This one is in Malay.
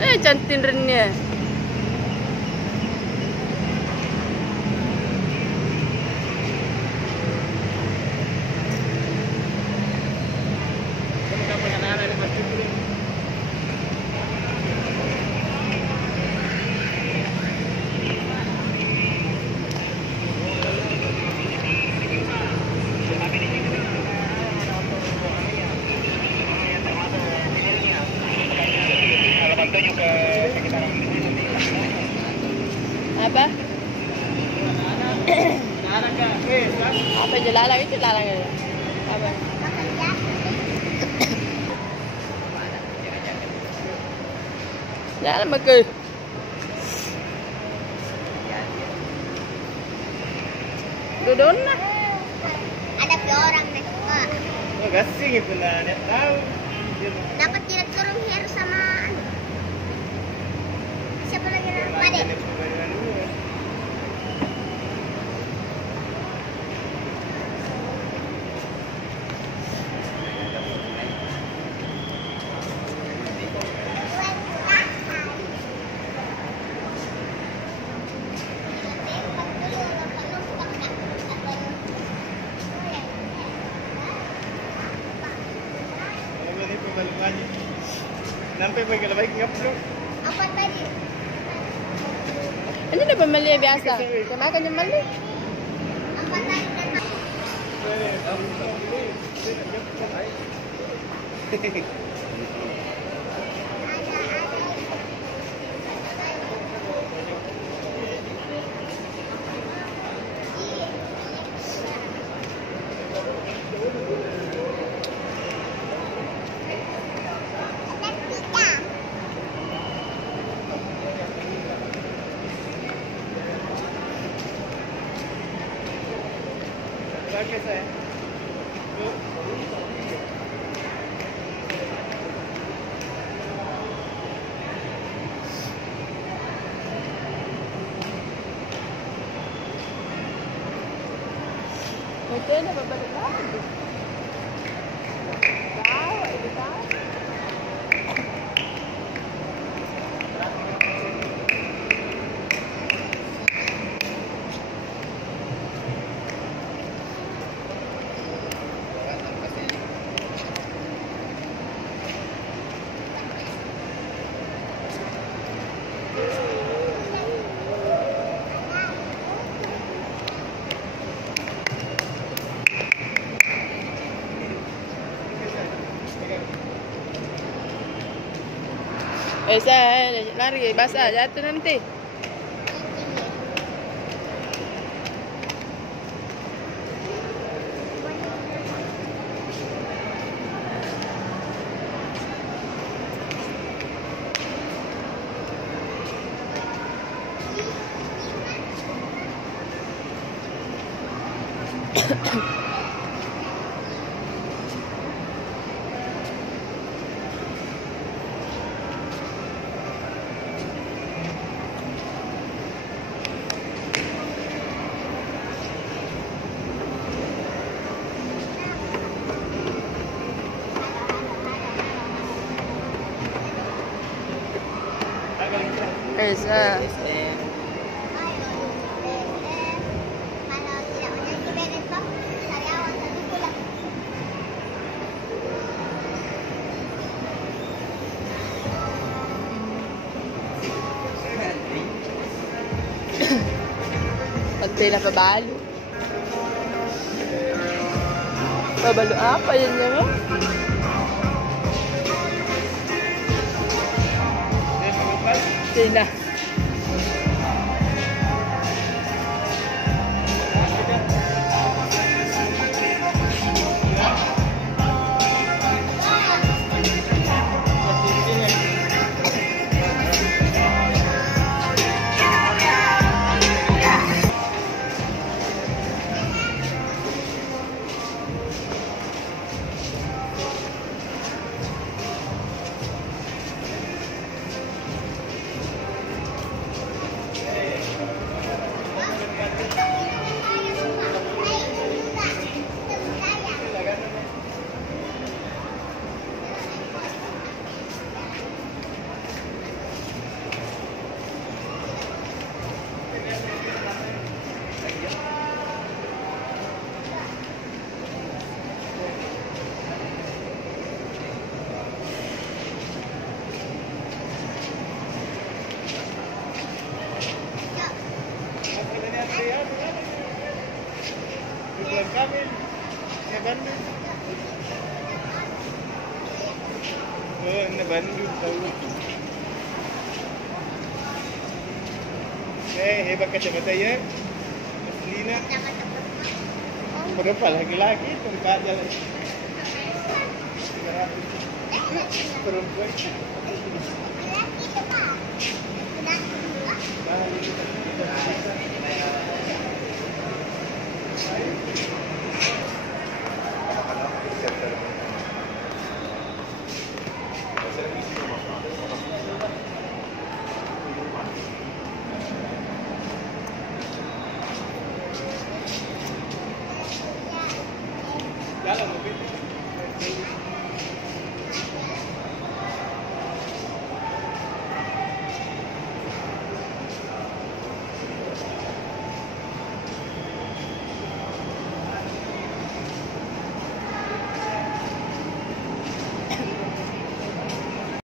Cantik Renia. Apa? Apa je lalang itu lalang aja. Apa? Jangan makan. Duduk nak. Ada orang nih. Oh, gasing itu lah, dia tahu. Dapat tidak turun hair sama siapa lagi nama Pade? Sampai bagi baik ngaplo. Apa tadi? Ini dah pembeli biasa. Kenapa kan pembeli? Apa tadi? Bagus saya. Macam mana balik lagi? Tahu, itu tahu. Saya lari basah jatuh nanti. Saya Kalau tidak menyanyi beres toh, karyawan satu bulan. pagpila pa balo. Pabalo apa yan naman? Sina. Oh, ini Bandung tahu. Hebat kacamata ya. Lina. Kacamata perempuan. Berapa lagi-lagi tempat jalan. 300 perempuan. Laki depan. Sudah. Nah,